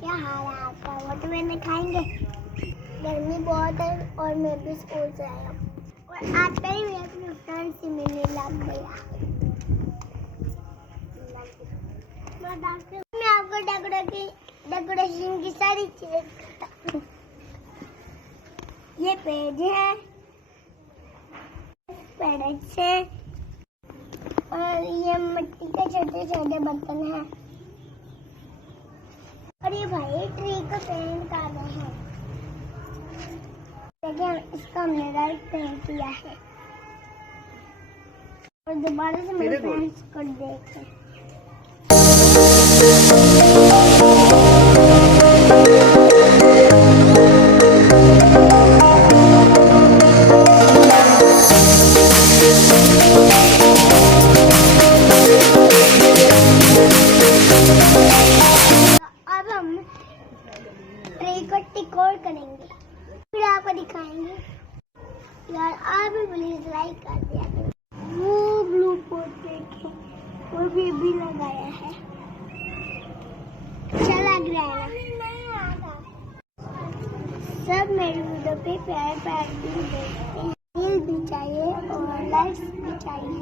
क्या हाल है आपका? वो तो मैंने खाएंगे। गर्मी बहुत है और मैं भी स्कूल से आया हूँ और आते ही मैं अपने फ्रेंड से मिलने लग गया। मैं आपको डेकोरेशन की सारी चीजें, ये पेज है, पैरेट्स है और ये मिट्टी के छोटे छोटे बर्तन हैं और ये भाई ट्री को पेंट कर रहे हैं। देखिए इसका हमने राइट पेंट किया है और दोबारा से मेरे फ्रेंड्स को देखें। अब हम ट्री को टिकोर करेंगे, फिर आपको दिखाएंगे। यार आप भी प्लीज लाइक कर दिया करें। वो ब्लू पोट देखे और भी लगाया है, अच्छा लग रहा है ना? सब मेरे वीडियो पे प्यार भी देखते हैं। रील भी चाहिए और लाइक्स भी चाहिए।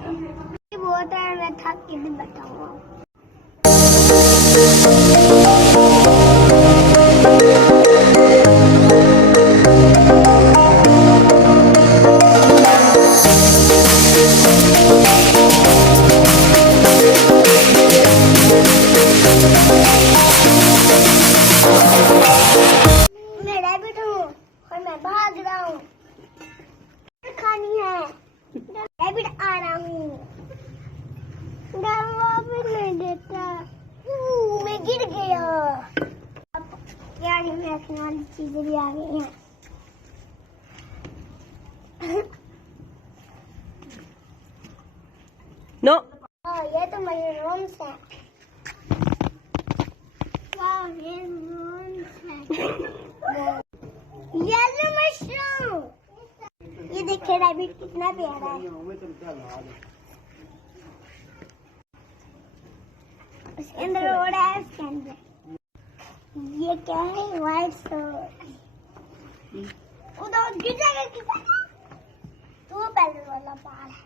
बहुत है, मैं थक के भी बताऊंगा। मैं रैबिट हूँ और मैं भाग रहा हूँ। खानी है, रैबिट आ रहा हूँ। वापस नहीं देता, मैं गिर गया। अब यार में रखने वाली चीजें भी आ गई हैं। नो ये तो मशरूम्स है। वाह ये येलो मशरूम। ये देखिए रैबिट कितना प्यारा है। उसके अंदर और है, उसके अंदर ये क्या है? White sauce. उधर गिर जाएगा। तू पहले वाला पार है।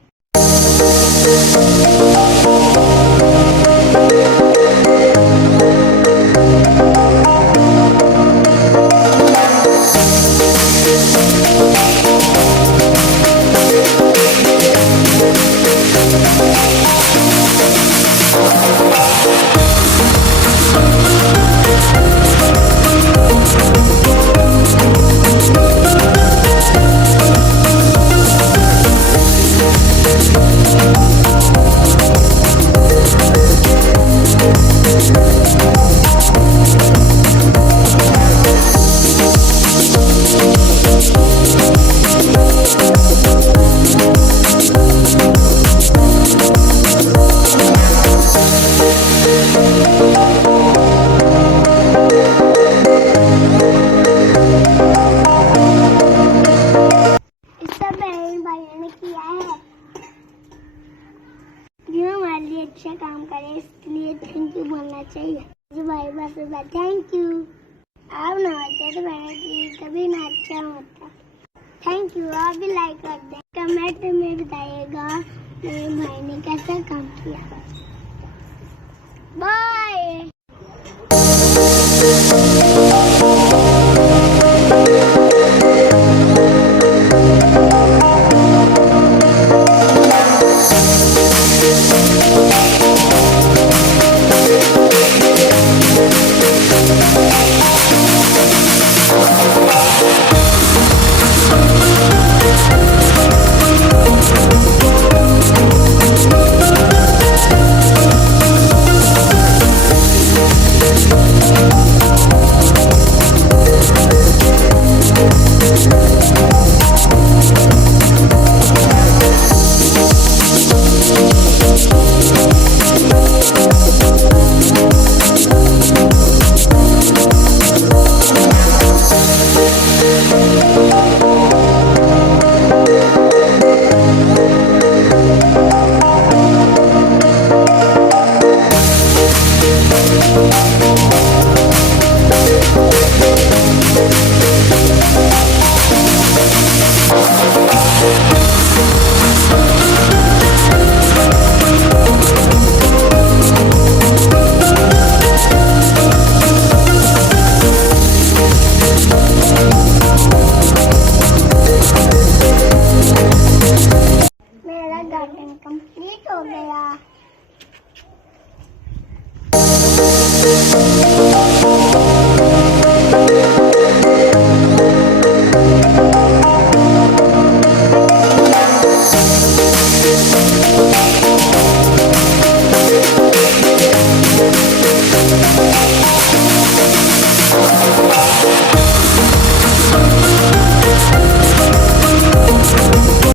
अच्छा काम करे इसलिए थैंक यू बोलना चाहिए। जी भाई बस थैंक यू। आप ना होते तो मेरा कभी ना अच्छा होता। Thank you. आप भी लाइक कर दें, कमेंट में बताइएगा मेरे भाई ने कैसा काम किया। बाय। गया।